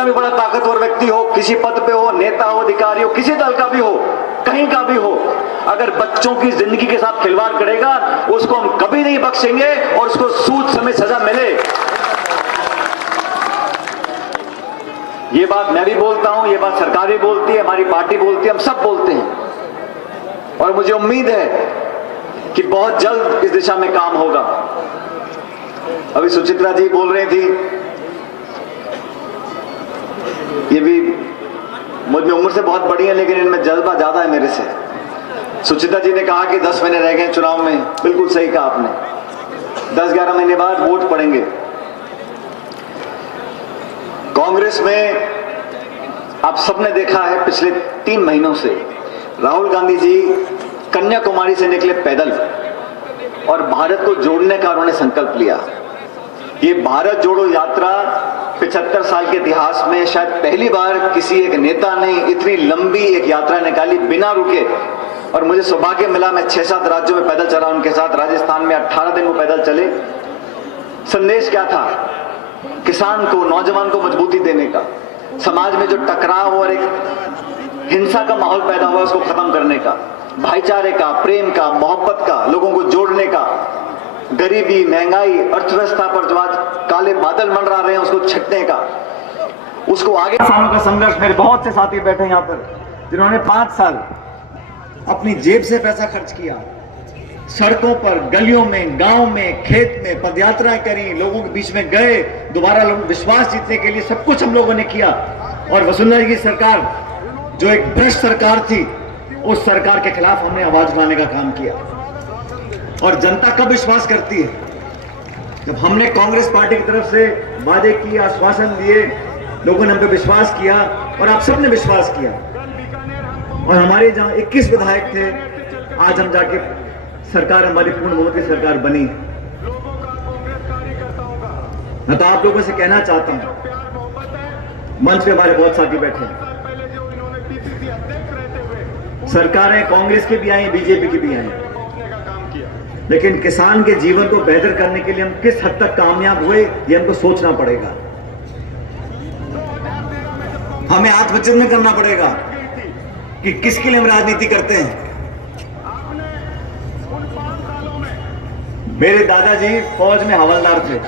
कितना भी बड़ा ताकतवर व्यक्ति हो, किसी पद पे हो, नेता हो, अधिकारी हो, किसी दल का भी हो, कहीं का भी हो, अगर बच्चों की जिंदगी के साथ खिलवाड़ करेगा उसको हम कभी नहीं बख्शेंगे और उसको सूद समेत सजा मिले। ये बात मैं भी बोलता हूं, ये बात सरकार भी बोलती है, हमारी पार्टी बोलती है, हम सब बोलते हैं और मुझे उम्मीद है कि बहुत जल्द इस दिशा में काम होगा। अभी सुचित्रा जी बोल रही थी, ये भी मुझ में उम्र से बहुत बड़ी है लेकिन इनमें जज्बा ज्यादा है मेरे से। सुचित्रा जी ने कहा कि 10 महीने रह गए चुनाव में, बिल्कुल सही कहा आपने। 10-11 महीने बाद वोट पड़ेंगे। कांग्रेस में आप सबने देखा है पिछले 3 महीनों से राहुल गांधी जी कन्याकुमारी से निकले पैदल और भारत को जोड़ने का उन्होंने संकल्प लिया। ये भारत जोड़ो यात्रा 75 साल के इतिहास में शायद पहली बार किसी एक नेता ने इतनी लंबी एक यात्रा निकाली बिना रुके। और मुझे सौभाग्य मिला, मैं 6-7 राज्यों में पैदल चला उनके साथ। राजस्थान में 18 दिन वो पैदल चले। संदेश क्या था? किसान को, नौजवान को मजबूती देने का, समाज में जो टकराव और एक हिंसा का माहौल पैदा हुआ उसको खत्म करने का, भाईचारे का, प्रेम का, मोहब्बत का, लोगों को जोड़ने का, गरीबी, महंगाई, अर्थव्यवस्था पर जो आज काले बादल मंडरा रहे हैं उसको छटने का, उसको आगे सालों का संघर्ष। मेरे बहुत से साथी बैठे यहाँ पर जिन्होंने 5 साल अपनी जेब से पैसा खर्च किया, सड़कों पर, गलियों में, गांव में, खेत में पदयात्राएं करी, लोगों के बीच में गए, दोबारा लोगों विश्वास जीतने के लिए सब कुछ हम लोगों ने किया। और वसुंधरा जी की सरकार जो एक भ्रष्ट सरकार थी, उस सरकार के खिलाफ हमने आवाज उठाने का काम किया। और जनता कब विश्वास करती है? जब हमने कांग्रेस पार्टी की तरफ से वादे किए, आश्वासन दिए, लोगों ने हम पे विश्वास किया और आप सबने विश्वास किया। और हमारे जहां 21 विधायक थे, आज हम जाके सरकार, हमारी पूर्ण बहुमत की सरकार बनी। मैं तो आप लोगों से कहना चाहता हूं, मंच पे हमारे बहुत साथी बैठे हैं, सरकारें कांग्रेस की भी आई, बीजेपी की भी आई, लेकिन किसान के जीवन को बेहतर करने के लिए हम किस हद तक कामयाब हुए ये हमको सोचना पड़ेगा। हमें आत्मचिंतन करना पड़ेगा कि किसके लिए हम राजनीति करते हैं। मेरे दादाजी फौज में हवलदार थे,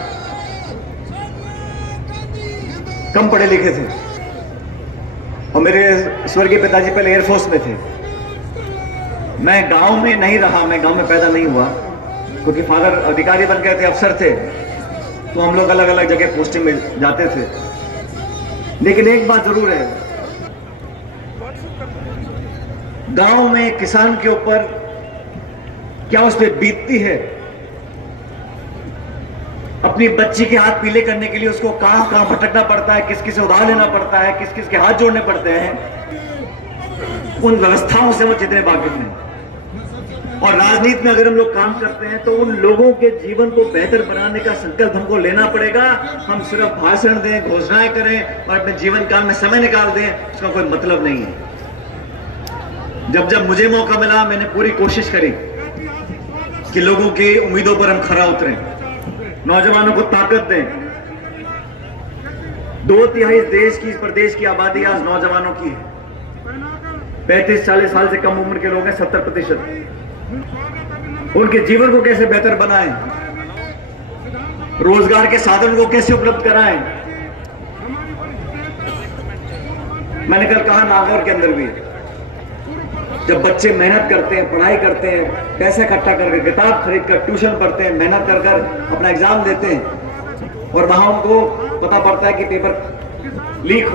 कम पढ़े लिखे थे, और मेरे स्वर्गीय पिताजी पहले एयरफोर्स में थे। मैं गांव में नहीं रहा, मैं गांव में पैदा नहीं हुआ क्योंकि फादर अधिकारी बन गए थे, अफसर थे, तो हम लोग अलग अलग जगह पोस्टिंग में जाते थे। लेकिन एक बात जरूर है, गांव में किसान के ऊपर क्या उस पर बीतती है, अपनी बच्ची के हाथ पीले करने के लिए उसको कहां कहां भटकना पड़ता है, किस किस से उधार लेना पड़ता है, किस किस के हाथ जोड़ने पड़ते हैं, उन व्यवस्थाओं से वो जितने वाकिफ हैं। और राजनीति में अगर हम लोग काम करते हैं तो उन लोगों के जीवन को बेहतर बनाने का संकल्प हमको लेना पड़ेगा। हम सिर्फ भाषण दें, घोषणाएं करें और अपने जीवन काल में समय निकाल दें, उसका कोई मतलब नहीं है। जब जब मुझे मौका मिला मैंने पूरी कोशिश करी कि लोगों की उम्मीदों पर हम खरा उतरें, नौजवानों को ताकत दें। 2/3 देश की, इस प्रदेश की आबादी आज नौजवानों की है। 35-40 साल से कम उम्र के लोग हैं 70%। उनके जीवन को कैसे बेहतर बनाएं, रोजगार के साधन को कैसे उपलब्ध कराएं। मैंने कल कहा नागौर के अंदर भी, जब बच्चे मेहनत करते हैं, पढ़ाई करते हैं, पैसे इकट्ठा करके, किताब खरीद कर, ट्यूशन पढ़ते हैं, मेहनत कर कर अपना एग्जाम देते हैं और वहां उनको पता पड़ता है कि पेपर लीक